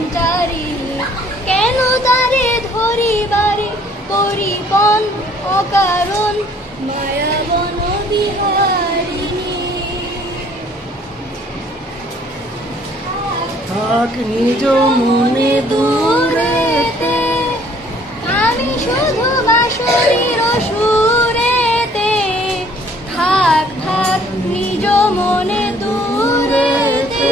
সঞ্চারিণী কেন তারে ধরিবারে পরিপন অকারণ মায়াবন বিহারিণী থাক নিজ মনে দূরেতে আমি শুধু বাঁশরীর সুরেতে থাক থাক নিজ মনে দূরেতে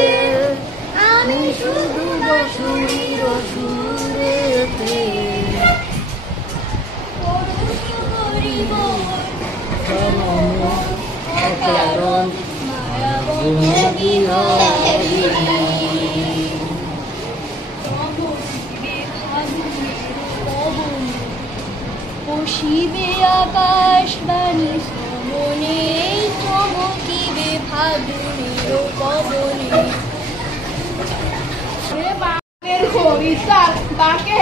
আমি শুধু বাঁশরীর সুরেতে করিব অকারণ মায়াবন বিহারিণী শিবে আকাশবাণী শ্রবণে চমকিবে ফাগুনের পবনে বাঁকের খরিদ্দার বাঁকে